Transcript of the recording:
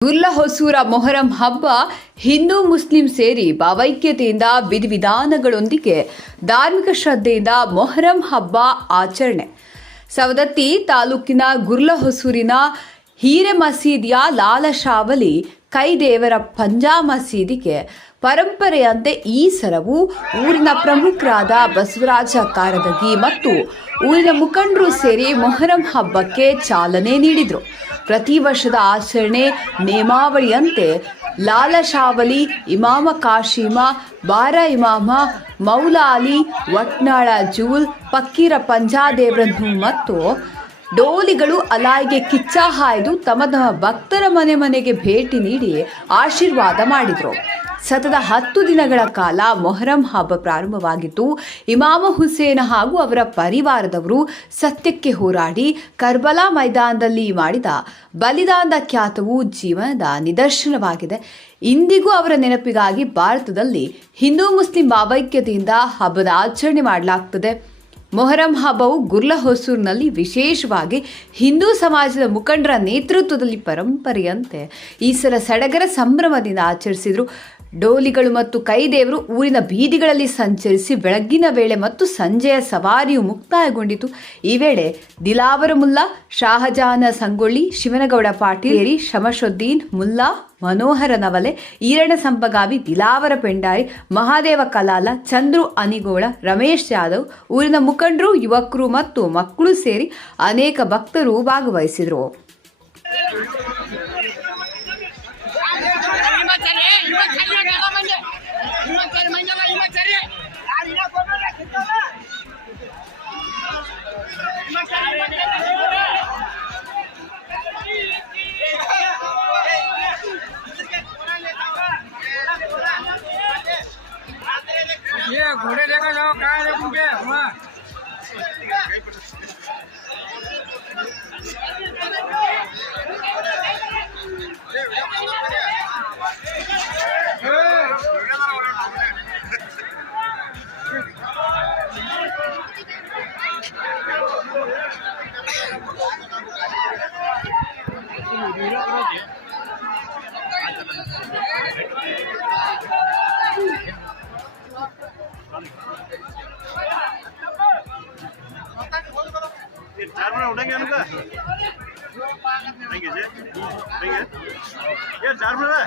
ಗುರ್ಲಹೊಸೂರ ಮೊಹರಂ ಹಬ್ಬ ಹಿಂದೂ ಮುಸ್ಲಿಂ ಸೇರಿ ಭಾವೈಕ್ಯತೆಯಿಂದ ವಿಧಿವಿಧಾನಗಳೊಂದಿಗೆ ಧಾರ್ಮಿಕ ಶ್ರದ್ಧೆಯಿಂದ ಮೊಹರಂ ಹಬ್ಬ ಆಚರಣೆ. ಸವದತ್ತಿ ತಾಲೂಕಿನ ಗುರ್ಲಹೊಸೂರಿನ ಹೀರೆ ಮಸೀದಿಯ ಲಾಲಶಾವಲಿ ಕೈದೇವರ ಪಂಜಾ ಮಸೀದಿಗೆ ಪರಂಪರೆಯಂತೆ ಈ ಸಲವೂ ಊರಿನ ಪ್ರಮುಖರಾದ ಬಸವರಾಜ ಕಾರದಗಿ ಮತ್ತು ಊರಿನ ಮುಖಂಡರು ಸೇರಿ ಮೊಹರಂ ಹಬ್ಬಕ್ಕೆ ಚಾಲನೆ ನೀಡಿದರು. ಪ್ರತಿ ವರ್ಷದ ಆಚರಣೆ ನೇಮಾವಳಿಯಂತೆ ಲಾಲಶಾವಲಿ ಇಮಾಮ ಕಾಶಿಮ ಬಾರ ಇಮಾಮ ಮೌಲಾ ಅಲಿ ವಟ್ನಾಳ ಜೂಲ್ ಪಕ್ಕೀರ ಪಂಜಾದೇವರನ್ನು ಮತ್ತು ಡೋಲಿಗಳು ಅಲಾಯಿಗೆ ಕಿಚ್ಚ ಹಾಯ್ದು ತಮ್ಮ ಭಕ್ತರ ಮನೆಗೆ ಭೇಟಿ ನೀಡಿ ಆಶೀರ್ವಾದ ಮಾಡಿದರು. ಸತತ 10 ದಿನಗಳ ಕಾಲ ಮೊಹರಂ ಹಬ್ಬ ಪ್ರಾರಂಭವಾಗಿದ್ದು, ಇಮಾಮ ಹುಸೇನ್ ಹಾಗೂ ಅವರ ಪರಿವಾರದವರು ಸತ್ಯಕ್ಕೆ ಹೋರಾಡಿ ಕರ್ಬಲಾ ಮೈದಾನದಲ್ಲಿ ಮಾಡಿದ ಬಲಿದಾನದ ಖ್ಯಾತವು ಜೀವನದ ನಿದರ್ಶನವಾಗಿದೆ. ಇಂದಿಗೂ ಅವರ ನೆನಪಿಗಾಗಿ ಭಾರತದಲ್ಲಿ ಹಿಂದೂ ಮುಸ್ಲಿಂ ಭಾವೈಕ್ಯತೆಯಿಂದ ಹಬ್ಬದ ಆಚರಣೆ ಮಾಡಲಾಗ್ತದೆ. ಮೊಹರಂ ಹಬ್ಬವು ಗುರ್ಲಹೊಸೂರಿನಲ್ಲಿ ವಿಶೇಷವಾಗಿ ಹಿಂದೂ ಸಮಾಜದ ಮುಖಂಡರ ನೇತೃತ್ವದಲ್ಲಿ ಪರಂಪರೆಯಂತೆ ಈ ಸಲ ಸಡಗರ ಸಂಭ್ರಮದಿಂದ ಆಚರಿಸಿದರು. ಡೋಲಿಗಳು ಮತ್ತು ಕೈದೇವರು ಊರಿನ ಬೀದಿಗಳಲ್ಲಿ ಸಂಚರಿಸಿ ಬೆಳಗ್ಗಿನ ವೇಳೆ ಮತ್ತು ಸಂಜೆಯ ಸವಾರಿಯು ಮುಕ್ತಾಯಗೊಂಡಿತು. ಈ ವೇಳೆ ದಿಲಾವರ ಮುಲ್ಲಾ, ಶಾಹಜಹಾನ ಸಂಗೊಳ್ಳಿ, ಶಿವನಗೌಡ ಪಾಟೀಲ್, ಶಮಶುದ್ದೀನ್ ಮುಲ್ಲಾ, ಮನೋಹರ ನವಲೆ, ಈರಣ್ಣ ಸಂಪಗಾವಿ, ದಿಲಾವರ ಪೆಂಡಾರಿ, ಮಹಾದೇವ ಕಲಾಲ, ಚಂದ್ರು ಅನಿಗೋಳ, ರಮೇಶ್ ಯಾದವ್, ಊರಿನ ಮುಖಂಡರು, ಯುವಕರು ಮತ್ತು ಮಕ್ಕಳು ಸೇರಿ ಅನೇಕ ಭಕ್ತರು ಭಾಗವಹಿಸಿದರು. ये घोड़े लेकर जाओ, कहाँ है उनके वहाँ? ये 4 मिनट उठेंगे उनका थैंक यू ये 4 मिनट है